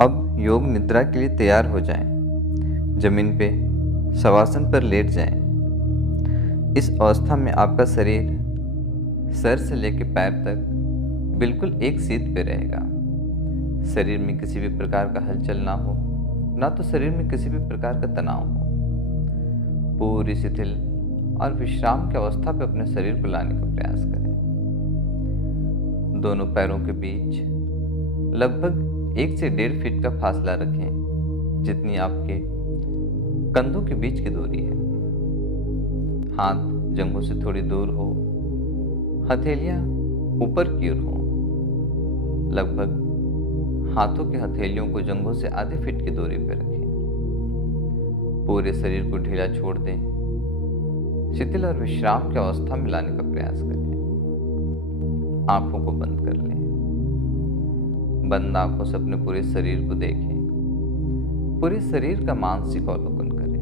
अब योग निद्रा के लिए तैयार हो जाएं। जमीन पे शवासन पर लेट जाएं। इस अवस्था में आपका शरीर सर से लेकर पैर तक बिल्कुल एक सीध पे रहेगा। शरीर में किसी भी प्रकार का हलचल ना हो, ना तो शरीर में किसी भी प्रकार का तनाव हो। पूरी शिथिल और विश्राम की अवस्था पे अपने शरीर को लाने का प्रयास करें। दोनों पैरों के बीच लगभग 1 से 1.5 फीट का फासला रखें, जितनी आपके कंधों के बीच की दूरी है। हाथ जंघों से थोड़ी दूर हो, हथेलियां ऊपर की ओर हो। लगभग हाथों की हथेलियों को जंघों से आधे फीट की दूरी पर रखें। पूरे शरीर को ढीला छोड़ दें। शिथिल और विश्राम की अवस्था में लाने का प्रयास करें। आंखों को बंद कर लें। बंद आंखों से अपने पूरे शरीर को देखें। पूरे शरीर का मानसिक अवलोकन करें।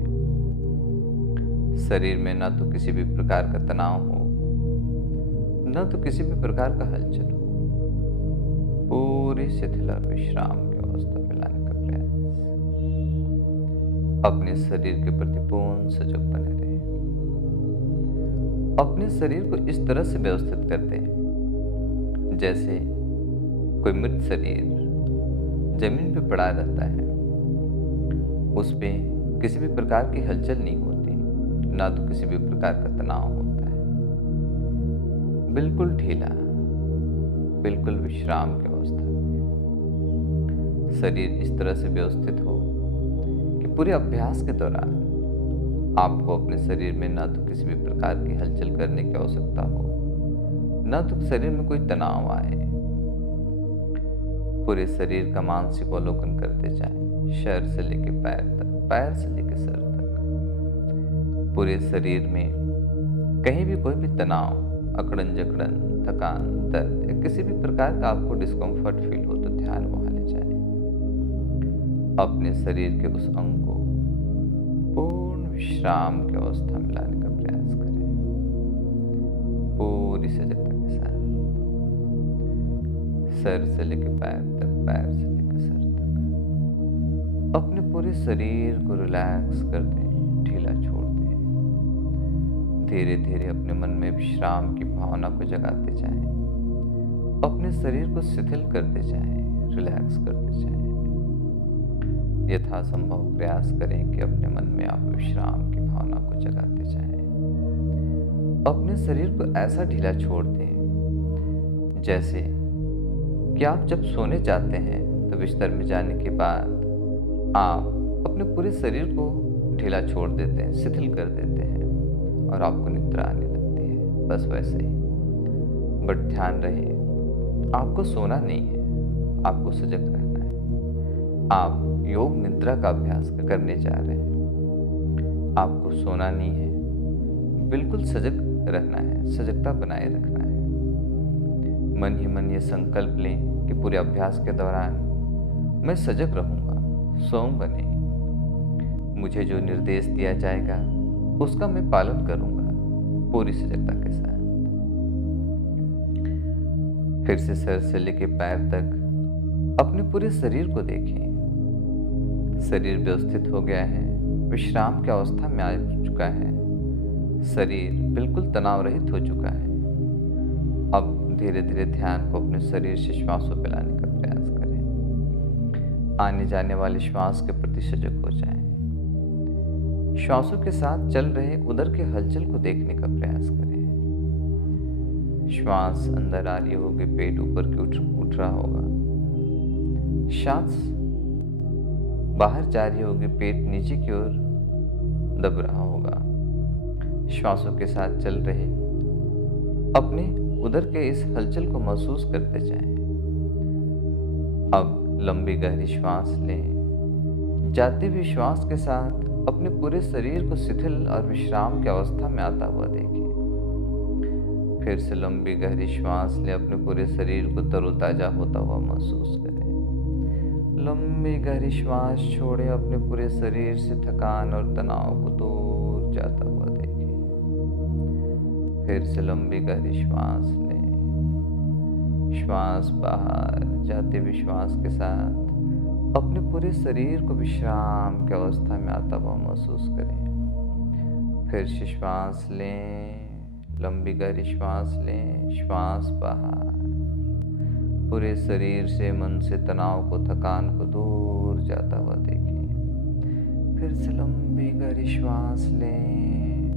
शरीर में न तो किसी भी प्रकार का तनाव हो, न तो किसी भी प्रकार का हलचल हो। पूरी शिथिल और विश्राम की अवस्था में लाने का प्रयास। अपने शरीर के प्रति पूर्ण सजग बने रहे। अपने शरीर को इस तरह से व्यवस्थित कर दें जैसे कोई मृत शरीर जमीन पे पड़ा रहता है। उस पे किसी भी प्रकार की हलचल नहीं होती, ना तो किसी भी प्रकार का तनाव होता है। बिल्कुल ढीला, बिल्कुल विश्राम की अवस्था में शरीर इस तरह से व्यवस्थित हो कि पूरे अभ्यास के दौरान आपको अपने शरीर में ना तो किसी भी प्रकार की हलचल करने की आवश्यकता हो, ना तो शरीर में कोई तनाव आए। पूरे शरीर का मानसिक अवलोकन करते जाएं, सर से लेकर पैर तक, पैर से लेकर सर तक। पूरे शरीर में कहीं भी कोई भी तनाव, अकड़न जकड़न, थकान, दर्द या किसी भी प्रकार का आपको डिस्कम्फर्ट फील हो तो ध्यान वहां ले जाएं। अपने शरीर के उस अंग को पूर्ण विश्राम की अवस्था में लाने का प्रयास करें। पूरी सजगता के साथ सर से लेकर पैर तक, पैर से लेकर सर तक अपने पूरे शरीर को रिलैक्स कर दें, ढीला छोड़ दें। धीरे धीरे अपने मन में विश्राम की भावना को जगाते जाएं। अपने शरीर को शिथिल करते जाएं, रिलैक्स करते जाएं। यथासंभव प्रयास करें कि अपने मन में आप विश्राम की भावना को जगाते जाएं। अपने शरीर को ऐसा ढीला छोड़ दें जैसे कि आप जब सोने जाते हैं तो बिस्तर में जाने के बाद आप अपने पूरे शरीर को ढीला छोड़ देते हैं, शिथिल कर देते हैं और आपको निद्रा आने लगती है। बस वैसे ही। बट ध्यान रहे, आपको सोना नहीं है, आपको सजग रहना है। आप योग निद्रा का अभ्यास करने जा रहे हैं। आपको सोना नहीं है, बिल्कुल सजग रहना है, सजगता बनाए रखना है। मन ही मन ये संकल्प लें कि पूरे अभ्यास के दौरान मैं सजग रहूंगा, सोऊंगा नहीं। मुझे जो निर्देश दिया जाएगा उसका मैं पालन करूंगा पूरी सजगता के साथ। फिर से सर से लेकर पैर तक अपने पूरे शरीर को देखें। शरीर व्यवस्थित हो गया है, विश्राम की अवस्था में आ चुका है। शरीर बिल्कुल तनाव रहित हो चुका है। अब धीरे धीरे ध्यान को अपने शरीर से श्वासों पे लाने का प्रयास करें। आने जाने वाले श्वास के प्रति सजग हो जाएं। श्वासों के साथ चल रहे उदर के हलचल को देखने का प्रयास करें। श्वास अंदर आ रही होगी, पेट ऊपर की उठ रहा होगा। श्वास बाहर जा रही होगी, पेट नीचे की ओर दब रहा होगा। श्वासों के साथ चल रहे अपने उदर के इस हलचल को महसूस करते जाएं। अब लंबी गहरी श्वास लें। जाते हुए श्वास के साथ अपने पूरे शरीर को शिथिल और विश्राम की अवस्था में आता हुआ देखें। फिर से लंबी गहरी श्वास लें। अपने पूरे शरीर को तरोताजा होता हुआ महसूस करें। लंबी गहरी श्वास छोड़ें। अपने पूरे शरीर से थकान और तनाव को दूर जाता हुआ देखें। फिर से लंबी गहरी श्वास लें। श्वास बाहर जाते हुए श्वास के साथ अपने पूरे शरीर को विश्राम की अवस्था में आता हुआ महसूस करें। फिर से श्वास लें, लंबी गहरी श्वास लें, श्वास बाहर। पूरे शरीर से, मन से तनाव को, थकान को दूर जाता हुआ देखें। फिर से लंबी गहरी श्वास लें,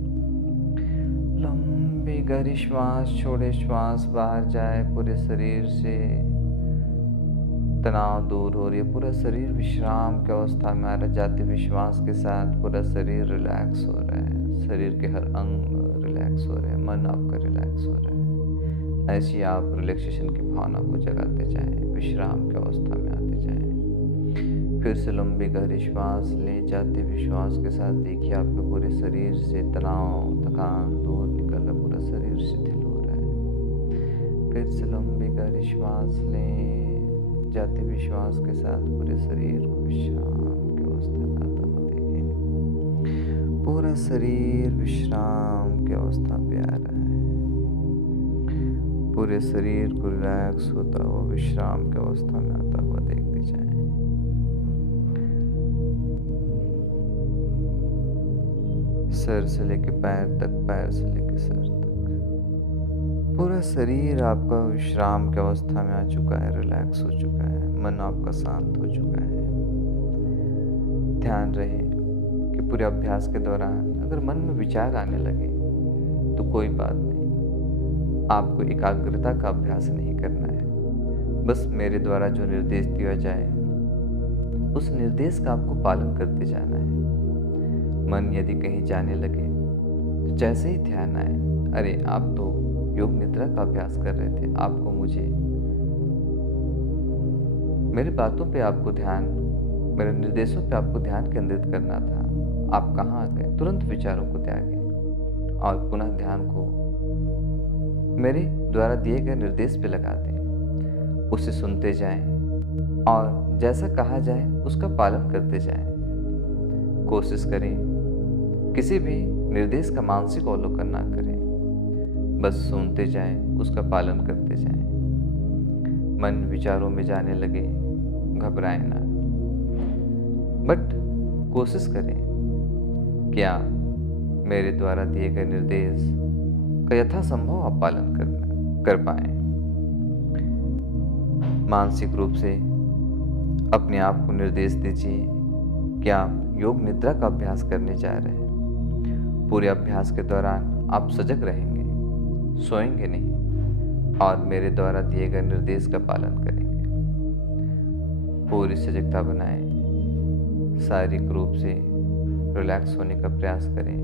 लंबी गहरी श्वास छोड़े, श्वास बाहर जाए। पूरे शरीर से तनाव दूर हो रही है, पूरा शरीर विश्राम की अवस्था में आ रहा है। जाते हुए श्वास के साथ पूरा शरीर रिलैक्स हो रहा है, शरीर के हर अंग रिलैक्स हो रहे हैं, मन आपका रिलैक्स हो रहा है। ऐसी आप रिलैक्सेशन की भावना को जगाते जाएं, विश्राम की अवस्था में आते जाएं। फिर से लंबी गहरी श्वास लें। जाते हुए श्वास के साथ देखिए आपके पूरे शरीर से तनाव, थकान दूर निकल रहा, पूरा शरीर शिथिल हो रहा है। फिर से लंबी गहरी श्वास लें। जाते हुए श्वास के साथ पूरे शरीर को विश्राम की अवस्था में आता हुआ देखें। पूरा शरीर विश्राम की अवस्था पे आ रहा है। पूरे शरीर को रिलैक्स होता हुआ विश्राम की अवस्था में आता हुआ देखते जाएं। सर से लेके पैर तक, पैर से लेके सर तक पूरा शरीर आपका विश्राम की अवस्था में आ चुका है, रिलैक्स हो चुका है, मन आपका शांत हो चुका है। ध्यान रहे कि पूरे अभ्यास के दौरान अगर मन में विचार आने लगे तो कोई बात नहीं, आपको एकाग्रता का अभ्यास नहीं करना है। बस मेरे द्वारा जो निर्देश दिया जाए उस निर्देश का आपको पालन करते जाना है। मन यदि कहीं जाने लगे तो जैसे ही ध्यान आए, अरे आप तो योग निद्रा का अभ्यास कर रहे थे, आपको मुझे मेरी बातों पे आपको ध्यान, मेरे निर्देशों पे आपको ध्यान केंद्रित करना था, आप कहाँ आ गए? तुरंत विचारों को त्यागें और पुनः ध्यान को मेरे द्वारा दिए गए निर्देश पे लगा दें। उसे सुनते जाएं और जैसा कहा जाए उसका पालन करते जाएं। कोशिश करें किसी भी निर्देश का मानसिक अवलोकन ना करें, बस सुनते जाएं, उसका पालन करते जाएं। मन विचारों में जाने लगे, घबराएं ना, बट कोशिश करें कि आप मेरे द्वारा दिए गए निर्देश का यथासंभव आप पालन कर पाएं। मानसिक रूप से अपने आप को निर्देश दीजिए कि आप योग निद्रा का अभ्यास करने जा रहे हैं। पूरे अभ्यास के दौरान आप सजग रहेंगे, सोएंगे नहीं और मेरे द्वारा दिए गए निर्देश का पालन करेंगे। पूरी सजगता बनाएं, शारीरिक रूप से रिलैक्स होने का प्रयास करें,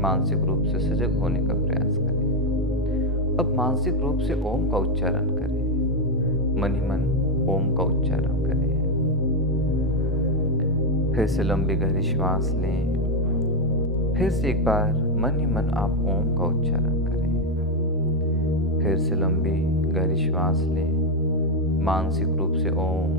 मानसिक रूप से सजग होने का प्रयास करें। अब मानसिक रूप से ओम का उच्चारण करें, मन ही मन ओम का उच्चारण करें। फिर से लंबी गहरी श्वास लें। फिर से एक बार मन ही मन आप ओम का उच्चारण करें। फिर से लंबी गहरी श्वास लें, मानसिक रूप से ओम।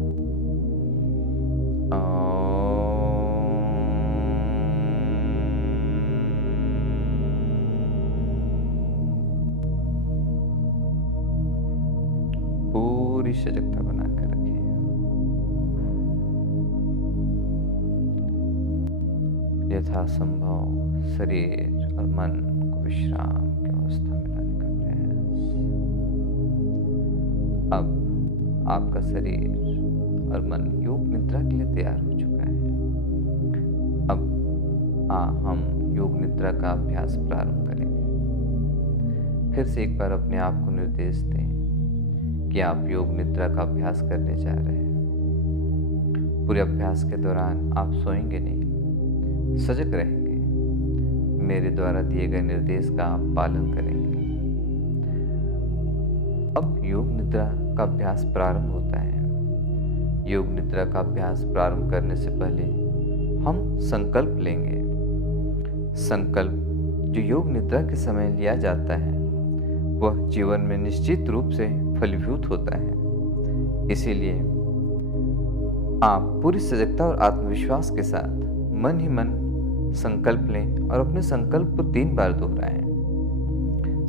पूरी सजगता बनाकर रखें। यथासंभव शरीर और मन को विश्राम की अवस्था में लाने का प्रयास। अब आपका शरीर और मन योग निद्रा के लिए तैयार हो चुका है। अब हम योग निद्रा का अभ्यास प्रारंभ करेंगे। फिर से एक बार अपने आप को निर्देश दें कि आप योग निद्रा का अभ्यास करने जा रहे हैं। पूरे अभ्यास के दौरान आप सोएंगे नहीं, सजग रहेंगे, मेरे द्वारा दिए गए निर्देश का आप पालन करेंगे। अब योग निद्रा का अभ्यास प्रारंभ होता है। योग निद्रा का अभ्यास प्रारंभ करने से पहले हम संकल्प लेंगे। संकल्प जो योग निद्रा के समय लिया जाता है वह जीवन में निश्चित रूप से फलीभूत होता है। इसीलिए आप पूरी सजगता और आत्मविश्वास के साथ मन ही मन संकल्प लें और अपने संकल्प को 3 बार दोहराएं।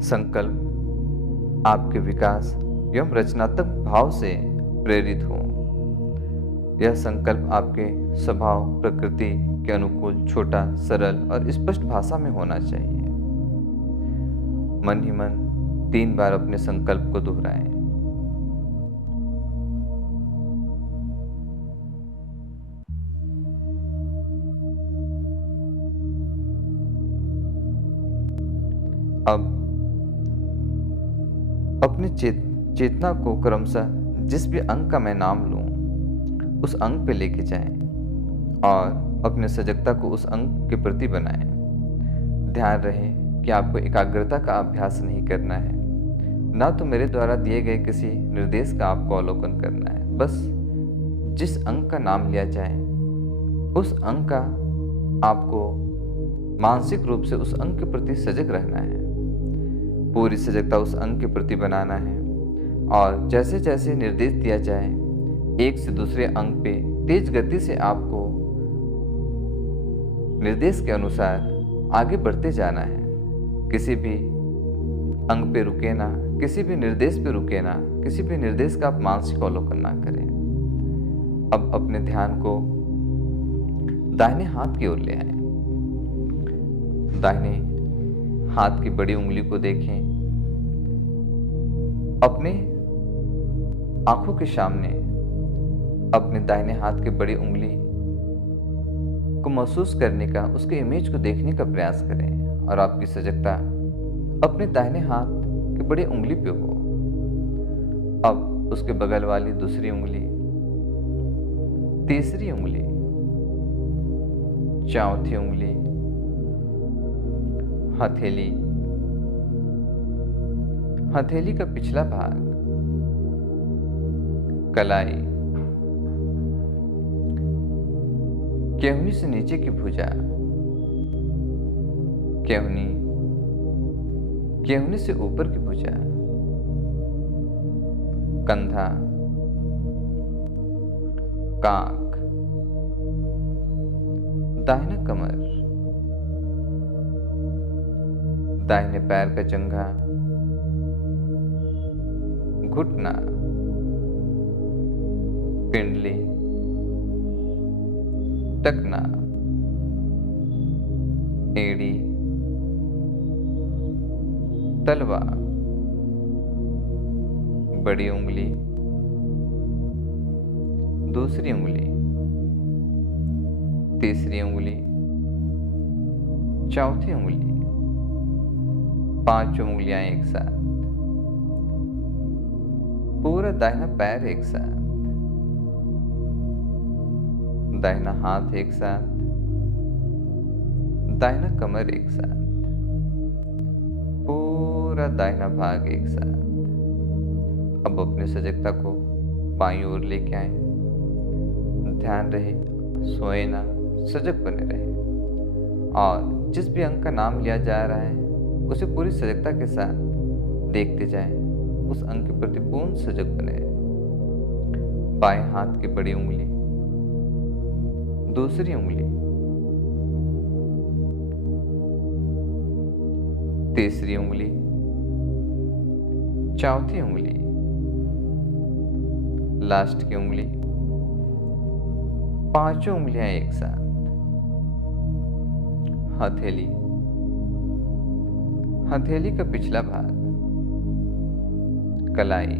संकल्प आपके विकास एवं रचनात्मक भाव से प्रेरित हो। यह संकल्प आपके स्वभाव प्रकृति के अनुकूल, छोटा, सरल और स्पष्ट भाषा में होना चाहिए। मन ही मन 3 बार अपने संकल्प को दोहराएं। अब अपने चेतना को क्रमशः जिस भी अंक का मैं नाम लूं, उस अंक पे लेके जाएं और अपने सजगता को उस अंक के प्रति बनाएं। ध्यान रहे कि आपको एकाग्रता का अभ्यास नहीं करना है, ना तो मेरे द्वारा दिए गए किसी निर्देश का आपको अवलोकन करना है। बस जिस अंक का नाम लिया जाए, उस अंक का आपको मानसिक रूप से उस अंक के प्रति सजग रहना है। पूरी सजगता उस अंक के प्रति बनाना है और जैसे जैसे निर्देश दिया जाए, एक से दूसरे अंक पे तेज गति से आपको निर्देश के अनुसार आगे बढ़ते जाना है। किसी भी अंक पे रुके ना, किसी भी निर्देश पे रुके ना, किसी भी निर्देश का आप मानसिक अवलोकन ना करें। अब अपने ध्यान को दाहिने हाथ की ओर ले आए। दाहिने हाथ की बड़ी उंगली को देखें। अपने आंखों के सामने अपने दाहिने हाथ की बड़ी उंगली को महसूस करने का, उसके इमेज को देखने का प्रयास करें और आपकी सजगता अपने दाहिने हाथ की बड़ी उंगली पे हो। अब उसके बगल वाली दूसरी उंगली, तीसरी उंगली, चौथी उंगली, हथेली, हथेली का पिछला भाग, कलाई, केहनी से नीचे की भुजा, केहनी, केहनी से ऊपर की भुजा, कंधा, कांख, दाहिना कमर, दाहिने पैर का जंघा, घुटना, पिंडली, टखना, एड़ी, तलवा, बड़ी उंगली, दूसरी उंगली, तीसरी उंगली, चौथी उंगली, 5 उंगलियां एक साथ, पूरा दाहिना पैर एक साथ, दाहिना हाथ एक साथ, दाहिना कमर एक साथ, पूरा दाहिना भाग एक साथ। अब अपनी सजगता को बाईं ओर लेके आए। ध्यान रहे, सोए ना, सजग बने रहे और जिस भी अंक का नाम लिया जा रहा है उसे पूरी सजगता के साथ देखते जाएं। उस अंक के प्रति पूर्ण सजग बने। बाएं हाथ की बड़ी उंगली, दूसरी उंगली, तीसरी उंगली, चौथी उंगली, लास्ट की उंगली, 5 उंगलियां एक साथ, हथेली, हथेली का पिछला भाग, कलाई,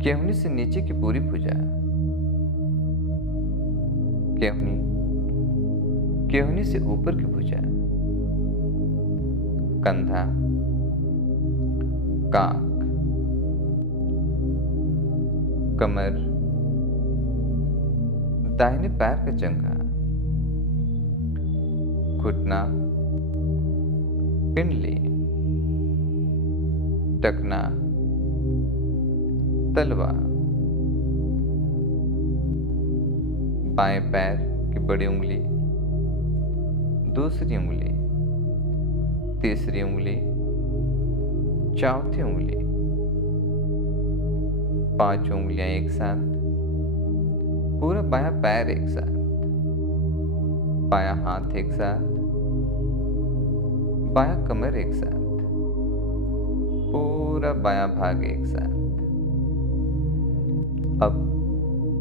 केहनी से नीचे की पूरी भुजा, केहनी, केहनी से ऊपर की भुजा, कंधा, कांख, कमर, दाहिने पैर का जंघा, घुटना, पिंडली, टखना, तलवा, बाएं पैर की बड़ी उंगली, दूसरी उंगली, तीसरी उंगली, चौथी उंगली, 5 उंगलियां एक साथ, पूरा बायां पैर एक साथ, बायां हाथ एक साथ, बायां कमर एक साथ, पूरा बायां भाग एक साथ। अब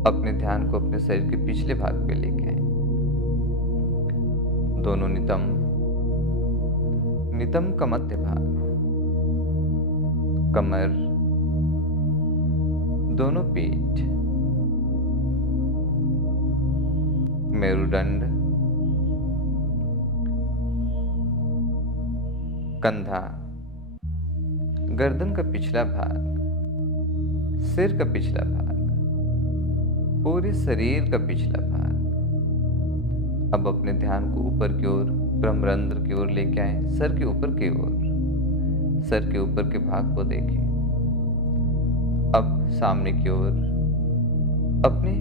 अपने ध्यान को अपने शरीर के पिछले भाग पे लेके आए। दोनों नितंब का मध्य भाग, कमर, दोनों पीठ, मेरुदंड, कंधा, गर्दन का पिछला भाग, सिर का पिछला भाग, पूरे शरीर का पिछला भाग। अब अपने ध्यान को ऊपर की ओर, ब्रह्मरंध्र की ओर लेके आए, सर के ऊपर की ओर, सर के ऊपर के भाग को देखें। अब सामने की ओर अपने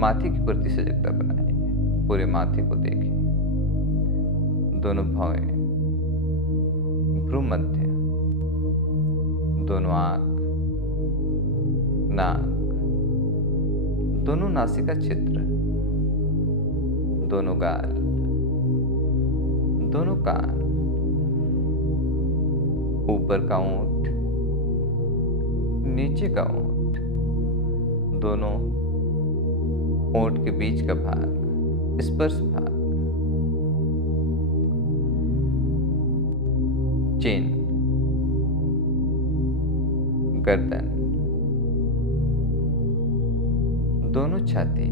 माथे की प्रति सजगता बनाएं, पूरे माथे को देखें। दोनों भौहें, भ्रू मध्य, दोनों आंख, नाक, दोनों नासिका छिद्र, दोनों गाल, दोनों कान, ऊपर का ओंठ, नीचे का ओंठ, दोनों ओंठ के बीच का भाग, स्पर्श भाग, चिन, गर्दन, दोनों छाती,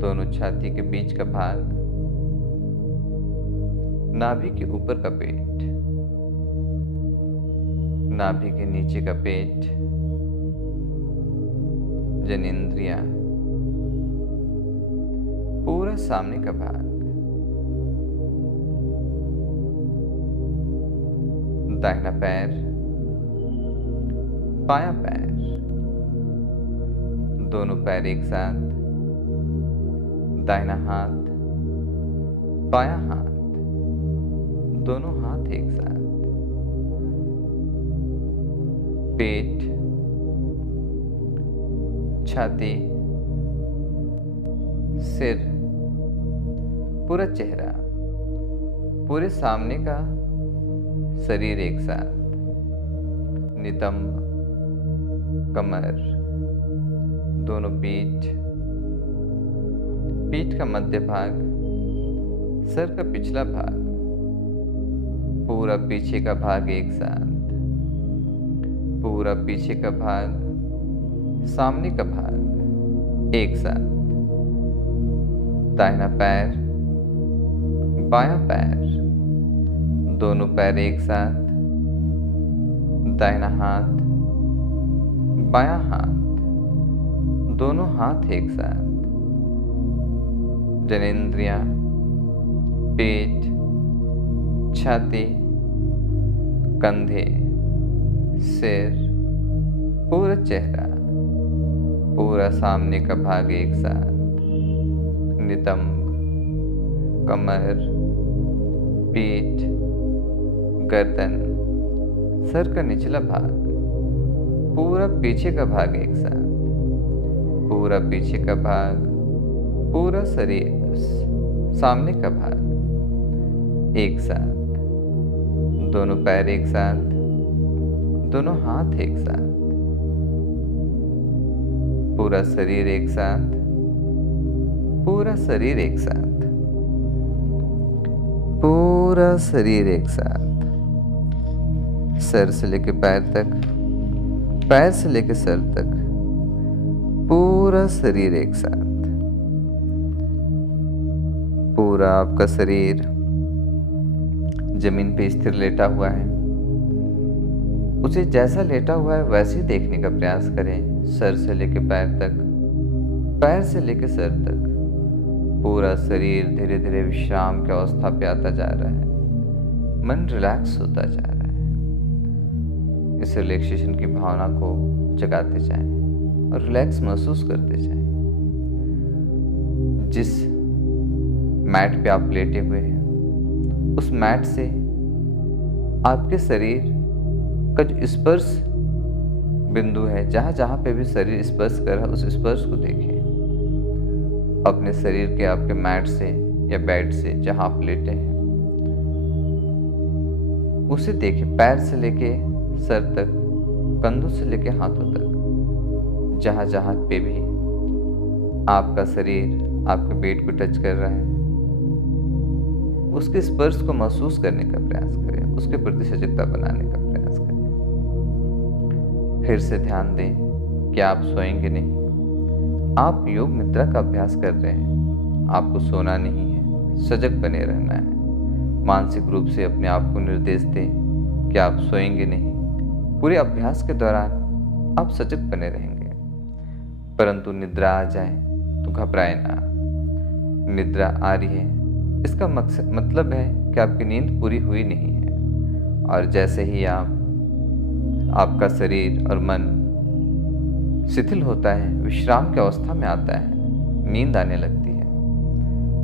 दोनों छाती के बीच का भाग, नाभि के ऊपर का पेट, नाभि के नीचे का पेट, जनेंद्रियां, पूरा सामने का भाग, दाहिना पैर, बायां पैर, दोनों पैर एक साथ, दाहिना हाथ, बायां हाथ, दोनों हाथ एक साथ, पेट, छाती, सिर, पूरा चेहरा, पूरे सामने का शरीर एक साथ, नितंब, कमर, दोनों पीठ, पीठ का मध्य भाग, सर का पिछला भाग, पूरा पीछे का भाग एक साथ, पूरा पीछे का भाग, सामने का भाग एक साथ, दाहिना पैर, बायां पैर, दोनों पैर एक साथ, दाहिना हाथ, बायां हाथ, दोनों हाथ एक साथ, जनेंद्रियां, पेट, छाती, कंधे, सिर, पूरा चेहरा, पूरा सामने का भाग एक साथ, नितंब, कमर, पीठ, गर्दन, सर का निचला भाग, पूरा पीछे का भाग एक साथ, पूरा पीछे का भाग, पूरा शरीर, सामने का भाग एक साथ, दोनों पैर एक साथ, दोनों हाथ एक साथ, पूरा शरीर एक साथ, पूरा शरीर एक साथ, पूरा शरीर एक साथ, सर से लेकर पैर तक, पैर से लेकर सर तक, पूरा शरीर एक साथ, पूरा आपका शरीर जमीन पे स्थिर लेटा हुआ है। उसे जैसा लेटा हुआ है वैसे ही देखने का प्रयास करें। सर से लेकर पैर तक, पैर से लेकर सर तक, पूरा शरीर धीरे धीरे विश्राम की अवस्था पे आता जा रहा है। मन रिलैक्स होता जा रहा है। इस रिलैक्सेशन की भावना को जगाते जाएं और रिलैक्स महसूस करते जाएं। जिस मैट पे आप लेटे हुए हैं, उस मैट से आपके शरीर का जो स्पर्श बिंदु है, जहां जहां पे भी शरीर स्पर्श कर रहा है, उस स्पर्श को देखें। अपने शरीर के आपके मैट से या बेड से जहां आप लेटे हैं उसे देखें। पैर से लेके सर तक, कंधों से लेके हाथों तक, जहाँ जहाँ पे भी आपका शरीर आपके पेट को टच कर रहा है, उसके स्पर्श को महसूस करने का प्रयास करें, उसके प्रति सजगता बनाने का प्रयास करें। फिर से ध्यान दें कि आप सोएंगे नहीं, आप योग निद्रा का अभ्यास कर रहे हैं। आपको सोना नहीं है, सजग बने रहना है। मानसिक रूप से अपने आप को निर्देश दें कि आप सोएंगे नहीं। पूरे अभ्यास के दौरान आप सजग बने रहेंगे। परंतु निद्रा आ जाए तो घबराए ना। निद्रा आ रही है, इसका मतलब है कि आपकी नींद पूरी हुई नहीं है। और जैसे ही आपका शरीर और मन शिथिल होता है, विश्राम की अवस्था में आता है, नींद आने लगती है।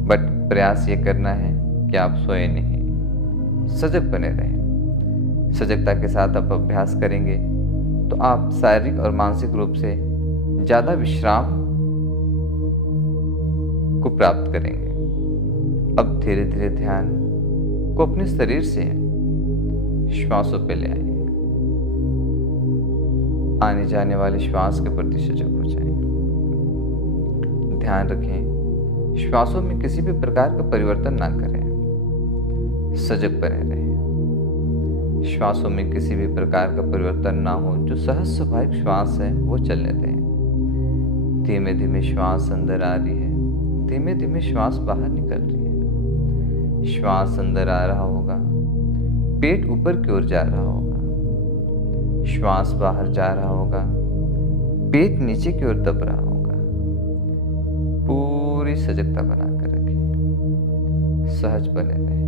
बट प्रयास ये करना है कि आप सोए नहीं, सजग बने रहें। सजगता के साथ आप अभ्यास करेंगे तो आप शारीरिक और मानसिक रूप से ज़्यादा विश्राम को प्राप्त करेंगे। अब धीरे धीरे ध्यान को अपने शरीर से श्वासों पे ले आइए। आने जाने वाले श्वास के प्रति सजग हो जाएं। ध्यान रखें, श्वासों में किसी भी प्रकार का परिवर्तन ना करें, सजग बने रहें। श्वासों में किसी भी प्रकार का परिवर्तन ना हो, जो सहज स्वाभाविक श्वास है वो चलने दें। धीमे धीमे श्वास अंदर आ रही है, धीमे धीमे श्वास बाहर निकल रही है। श्वास अंदर आ रहा होगा, पेट ऊपर की ओर जा रहा होगा। श्वास बाहर जा रहा होगा, पेट नीचे की ओर दब रहा होगा। पूरी सजगता बनाकर रखें, सहज बने रहें।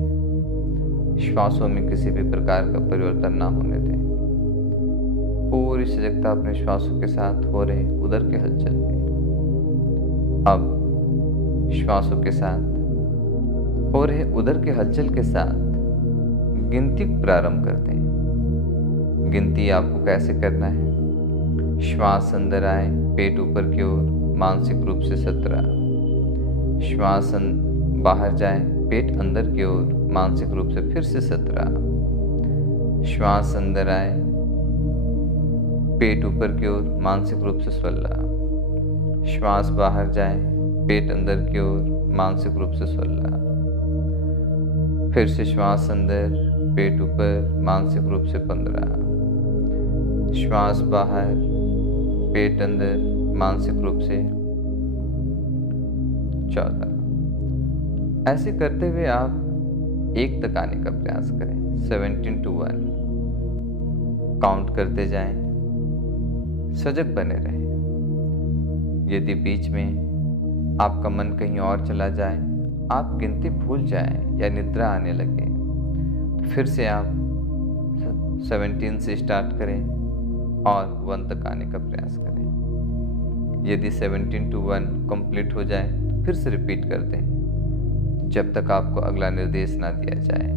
श्वासों में किसी भी प्रकार का परिवर्तन ना होने दें। पूरी सजगता अपने श्वासों के साथ हो रहे उदर के हलचल में। अब श्वासों के साथ हो रहे उदर के हलचल के साथ गिनती प्रारंभ करते हैं। गिनती आपको कैसे करना है? श्वास अंदर आए, पेट ऊपर की ओर, मानसिक रूप से 17। श्वास बाहर जाए, पेट अंदर की ओर, मानसिक रूप से फिर से 17। श्वास अंदर आए, पेट ऊपर की ओर, मानसिक रूप से 16। श्वास बाहर जाए, पेट अंदर की ओर, मानसिक रूप से 16। फिर से श्वास अंदर, पेट ऊपर, मानसिक रूप से 15। श्वास बाहर, पेट अंदर, मानसिक रूप से 14। ऐसे करते हुए आप 1 तक आने का प्रयास करें। 17 to 1 काउंट करते जाएं, सजग बने रहें। यदि बीच में आपका मन कहीं और चला जाए, आप गिनती भूल जाएं या निद्रा आने लगे, तो फिर से आप 17 से स्टार्ट करें और 1 तक आने का प्रयास करें। यदि 17 to 1 कंप्लीट हो जाए तो फिर से रिपीट कर दें, जब तक आपको अगला निर्देश ना दिया जाए।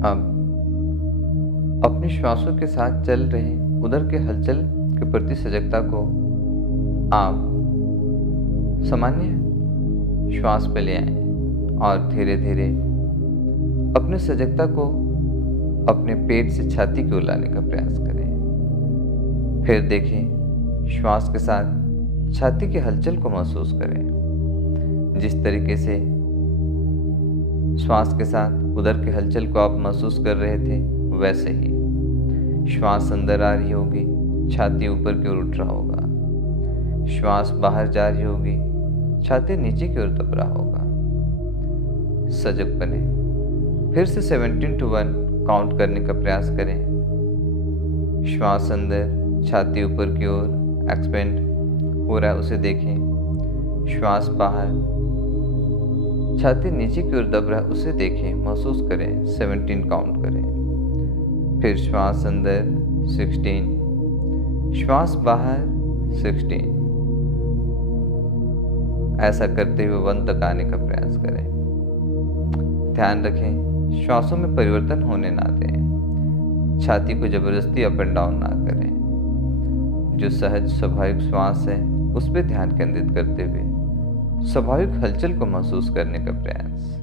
अब अपने श्वासों के साथ चल रहे उदर के हलचल के प्रति सजगता को आप सामान्य श्वास पे ले आएं और धीरे धीरे अपने सजगता को अपने पेट से छाती की ओर लाने का प्रयास करें। फिर देखें, श्वास के साथ छाती के हलचल को महसूस करें। जिस तरीके से श्वास के साथ उदर के हलचल को आप महसूस कर रहे थे, वैसे ही श्वास अंदर आ रही होगी, छाती ऊपर की ओर उठ रहा होगा। श्वास बाहर जा रही होगी, छाती नीचे की ओर दब रहा होगा। सजग बने। फिर से 17 to 1 काउंट करने का प्रयास करें। श्वास अंदर, छाती ऊपर की ओर एक्सपेंड हो रहा है उसे देखें। श्वास बाहर, छाती नीचे की ओर दब रहा है उसे देखें, महसूस करें। 17 काउंट करें। फिर श्वास अंदर 16, श्वास बाहर 16। ऐसा करते हुए 1 तक आने का प्रयास करें। ध्यान रखें श्वासों में परिवर्तन होने ना दें। छाती को जबरदस्ती अप एंड डाउन ना करें। जो सहज स्वाभाविक श्वास है उस पर ध्यान केंद्रित करते हुए स्वाभाविक हलचल को महसूस करने का प्रयास।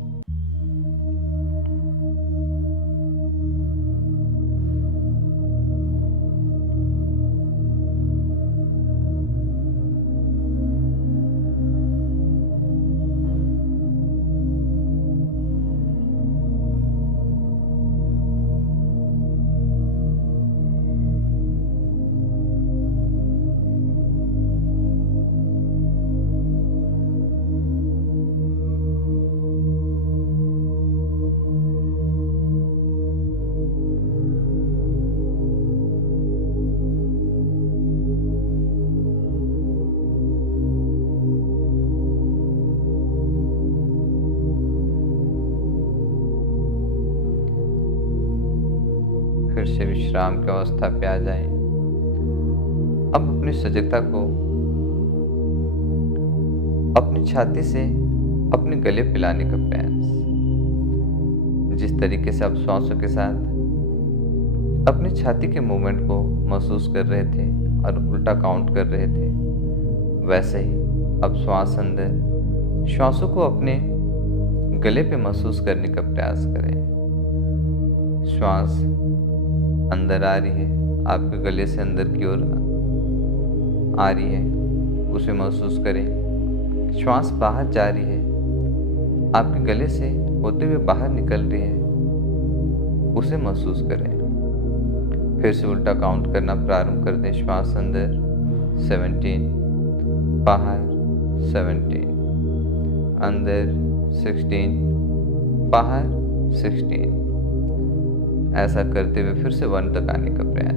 फिर से विश्राम की अवस्था पे आ जाएं। अब अपनी सजगता को अपनी छाती से अपने गले पे लाने का प्रयास। जिस तरीके से आप श्वासों के साथ अपनी छाती के मूवमेंट को महसूस कर रहे थे और उल्टा काउंट कर रहे थे, वैसे ही अब श्वास अंदर, श्वासों को अपने गले पे महसूस करने का प्रयास करें। श्वास अंदर आ रही है, आपके गले से अंदर की ओर आ रही है, उसे महसूस करें। श्वास बाहर जा रही है, आपके गले से होते हुए बाहर निकल रही है, उसे महसूस करें। फिर से उल्टा काउंट करना प्रारंभ कर दें। श्वास अंदर 17, बाहर 17, अंदर 16, बाहर 16। ऐसा करते हुए फिर से 1 तक आने का प्रयास।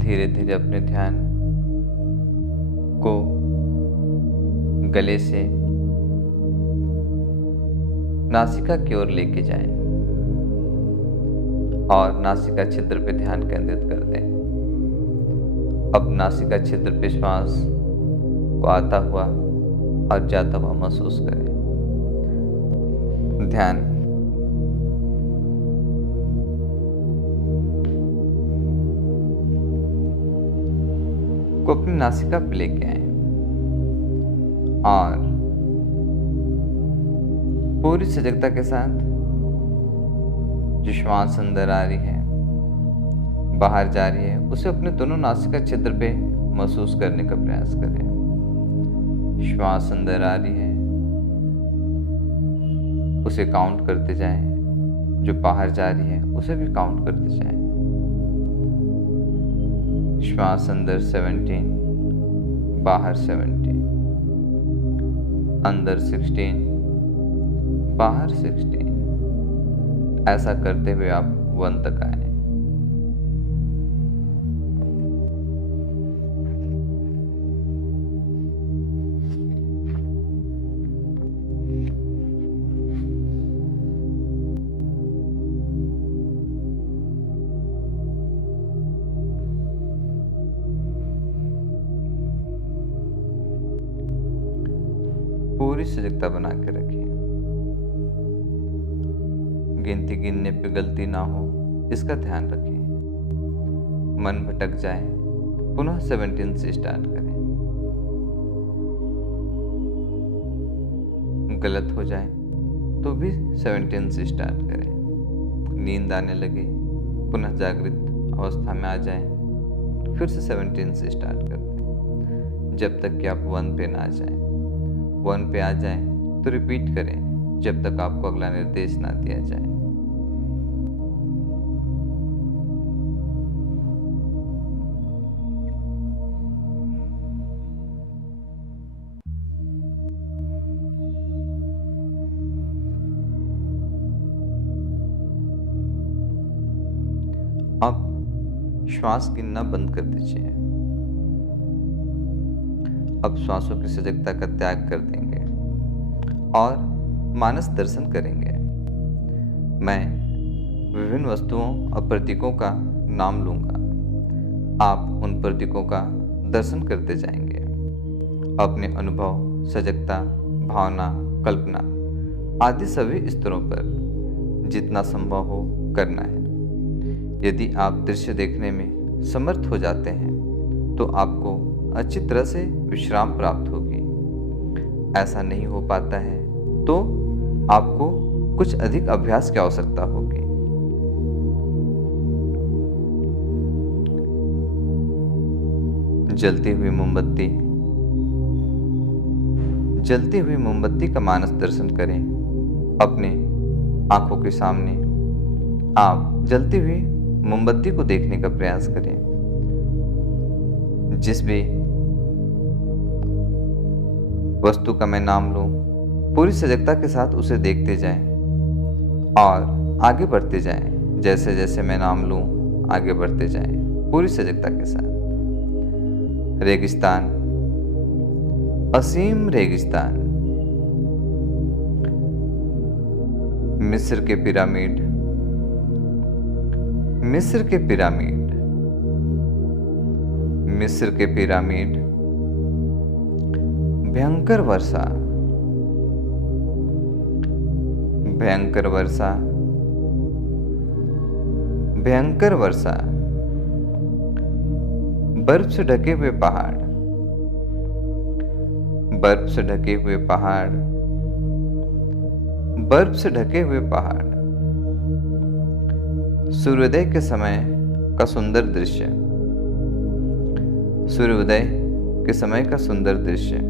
धीरे धीरे अपने ध्यान को गले से नासिका की ओर लेके जाएं और नासिका छिद्र पे ध्यान केंद्रित कर दें। अब नासिका छिद्र पे श्वास को आता हुआ और जाता हुआ महसूस करें। ध्यान को अपनी नासिका पे लेके आए और पूरी सजगता के साथ जो श्वास अंदर आ रही है, बाहर जा रही है, उसे अपने दोनों नासिका छिद्र पे महसूस करने का प्रयास करें। श्वास अंदर आ रही है, उसे काउंट करते जाएं। जो बाहर जा रही है उसे भी काउंट करते जाएं। श्वास अंदर 17, बाहर 17, अंदर 16, बाहर 16। ऐसा करते हुए आप 1 तक आए। पूरी सजगता बना के रखें। गिनती गिनने पे गलती ना हो, इसका ध्यान रखें। मन भटक जाए, पुनः 17 से स्टार्ट करें। गलत हो जाए तो भी 17 से स्टार्ट करें। नींद आने लगे, पुनः जागृत अवस्था में आ जाए, फिर से 17 से स्टार्ट करते हैं, जब तक कि आप 1 पे ना आ जाए। 1 पे आ जाए तो रिपीट करें, जब तक आपको अगला निर्देश ना दिया जाए। अब श्वास गिनना बंद कर दीजिए। अब श्वासों की सजगता का त्याग कर देंगे और मानस दर्शन करेंगे। मैं विभिन्न वस्तुओं और प्रतीकों का नाम लूंगा। आप उन प्रतीकों का दर्शन करते जाएंगे। अपने अनुभव, सजगता, भावना, कल्पना आदि सभी स्तरों पर जितना संभव हो करना है। यदि आप दृश्य देखने में समर्थ हो जाते हैं तो आपको अच्छी तरह से विश्राम प्राप्त होगी। ऐसा नहीं हो पाता है तो आपको कुछ अधिक अभ्यास की आवश्यकता होगी। जलती हुई मोमबत्ती, जलती हुई मोमबत्ती का मानस दर्शन करें। अपने आंखों के सामने आप जलती हुई मोमबत्ती को देखने का प्रयास करें। जिस भी वस्तु का मैं नाम लूं, पूरी सजगता के साथ उसे देखते जाएं और आगे बढ़ते जाएं। जैसे जैसे मैं नाम लूं, आगे बढ़ते जाएं पूरी सजगता के साथ। रेगिस्तान, असीम रेगिस्तान। मिस्र के पिरामिड, मिस्र के पिरामिड, मिस्र के पिरामिड। भयंकर वर्षा, भयंकर वर्षा, भयंकर वर्षा। बर्फ से ढके हुए पहाड़, बर्फ से ढके हुए पहाड़, बर्फ से ढके हुए पहाड़। सूर्योदय के समय का सुंदर दृश्य, सूर्योदय के समय का सुंदर दृश्य,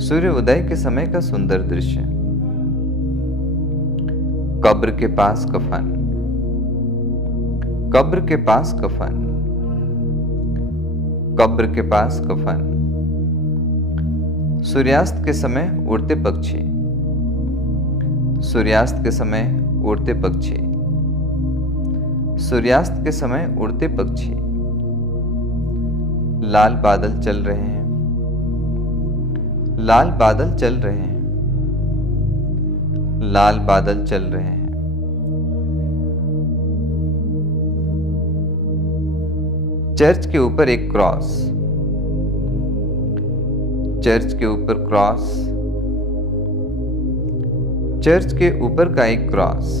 सूर्योदय के समय का सुंदर दृश्य। कब्र के पास कफन, कब्र के पास कफन, कब्र के पास कफन। सूर्यास्त के समय उड़ते पक्षी, सूर्यास्त के समय उड़ते पक्षी, सूर्यास्त के समय उड़ते पक्षी। लाल बादल चल रहे हैं, लाल बादल चल रहे हैं, लाल बादल चल रहे हैं। चर्च के ऊपर एक क्रॉस, चर्च के ऊपर क्रॉस, चर्च के ऊपर का एक क्रॉस।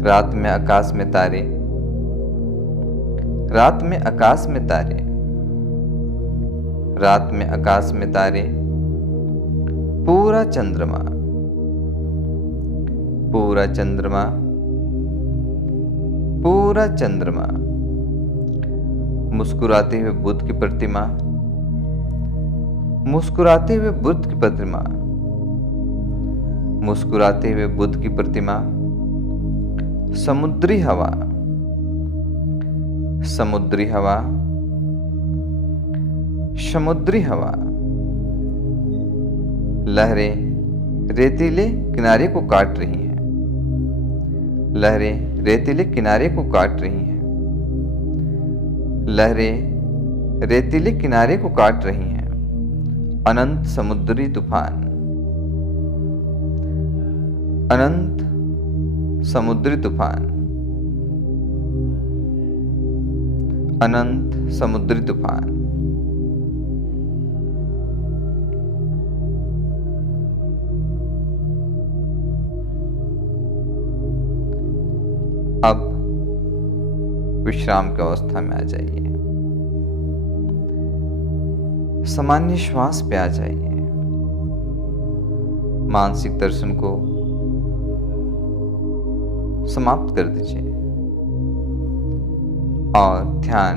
रात में आकाश में तारे, रात में आकाश में तारे, रात में आकाश में तारे। पूरा चंद्रमा, पूरा चंद्रमा, पूरा चंद्रमा। मुस्कुराते हुए बुद्ध की प्रतिमा, मुस्कुराते हुए बुद्ध की प्रतिमा, मुस्कुराते हुए बुद्ध की प्रतिमा। समुद्री हवा, समुद्री हवा, समुद्री हवा। लहरें रेतीले किनारे को काट रही हैं, लहरें रेतीले किनारे को काट रही हैं, लहरें रेतीले किनारे को काट रही हैं। अनंत समुद्री तूफान, अनंत समुद्री तूफान, अनंत समुद्री तूफान। अब विश्राम की अवस्था में आ जाइए। सामान्य श्वास पे आ जाइए। मानसिक दर्शन को समाप्त कर दीजिए और ध्यान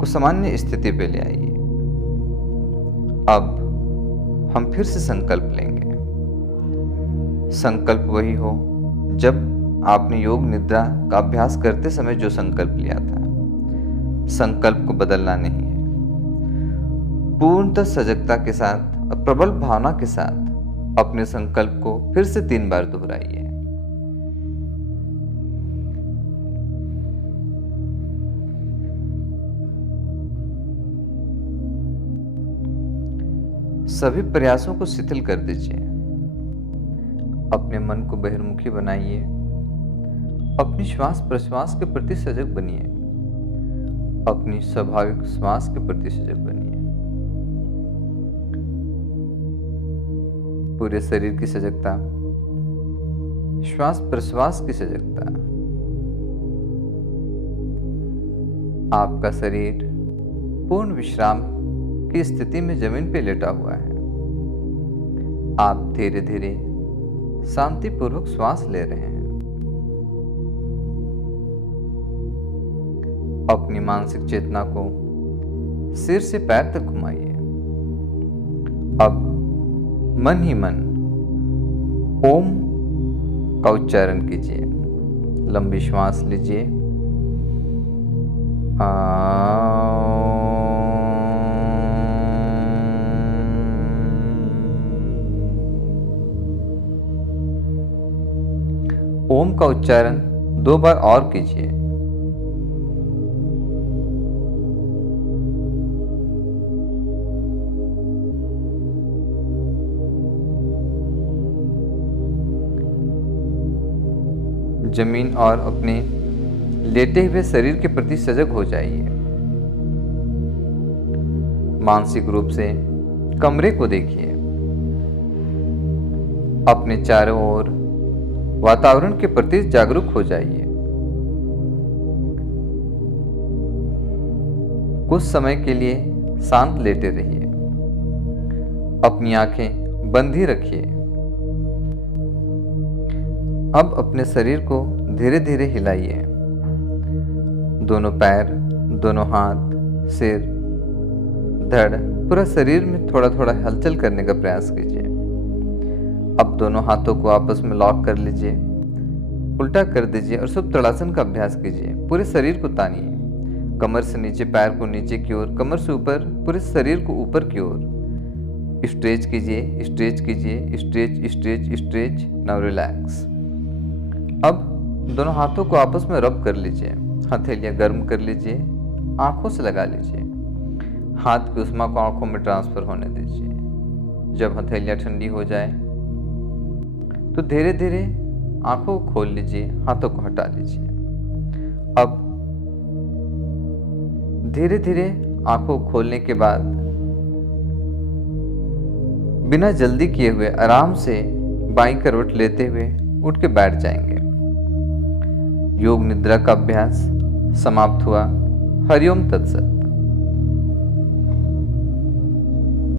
को सामान्य स्थिति पे ले आइए। अब हम फिर से संकल्प लेंगे। संकल्प वही हो जब आपने योग निद्रा का अभ्यास करते समय जो संकल्प लिया था। संकल्प को बदलना नहीं है। पूर्णतः सजगता के साथ और प्रबल भावना के साथ अपने संकल्प को फिर से 3 बार दोहराइए। सभी प्रयासों को शिथिल कर दीजिए। अपने मन को बहिर्मुखी बनाइए। अपनी श्वास प्रश्वास के प्रति सजग बनिए। अपनी स्वाभाविक श्वास के प्रति सजग बनिए। पूरे शरीर की सजगता, श्वास प्रश्वास की सजगता। आपका शरीर पूर्ण विश्राम की स्थिति में जमीन पे लेटा हुआ है। आप धीरे धीरे शांतिपूर्वक श्वास ले रहे हैं। अपनी मानसिक चेतना को सिर से पैर तक घुमाइए। अब मन ही मन ओम का उच्चारण कीजिए। लंबी श्वास लीजिए। ओम का उच्चारण 2 बार और कीजिए। जमीन और अपने लेटे हुए शरीर के प्रति सजग हो जाइए। मानसिक रूप से कमरे को देखिए। अपने चारों ओर वातावरण के प्रति जागरूक हो जाइए। कुछ समय के लिए शांत लेटे रहिए। अपनी आंखें बंद ही रखिए। अब अपने शरीर को धीरे धीरे हिलाइए। दोनों पैर, दोनों हाथ, सिर, धड़, पूरा शरीर में थोड़ा थोड़ा हलचल करने का प्रयास कीजिए। अब दोनों हाथों को आपस में लॉक कर लीजिए। उल्टा कर दीजिए और शुभ तड़ासन का अभ्यास कीजिए। पूरे शरीर को तानिए। कमर से नीचे, पैर को नीचे की ओर, कमर से ऊपर, पूरे शरीर को ऊपर की ओर स्ट्रेच कीजिए, स्ट्रेच कीजिए, stretch stretch stretch. Now relax. अब दोनों हाथों को आपस में रब कर लीजिए। हथेलियां गर्म कर लीजिए। आंखों से लगा लीजिए। हाथ की उष्मा को आंखों में ट्रांसफर होने दीजिए। जब हथेलियां ठंडी हो जाए तो धीरे धीरे आंखों को खोल लीजिए। हाथों को हटा लीजिए। अब धीरे धीरे आंखों को खोलने के बाद बिना जल्दी किए हुए आराम से बाईं करवट लेते हुए उठ के बैठ जाएंगे। योग निद्रा का अभ्यास समाप्त हुआ। हरिओम तत्सत।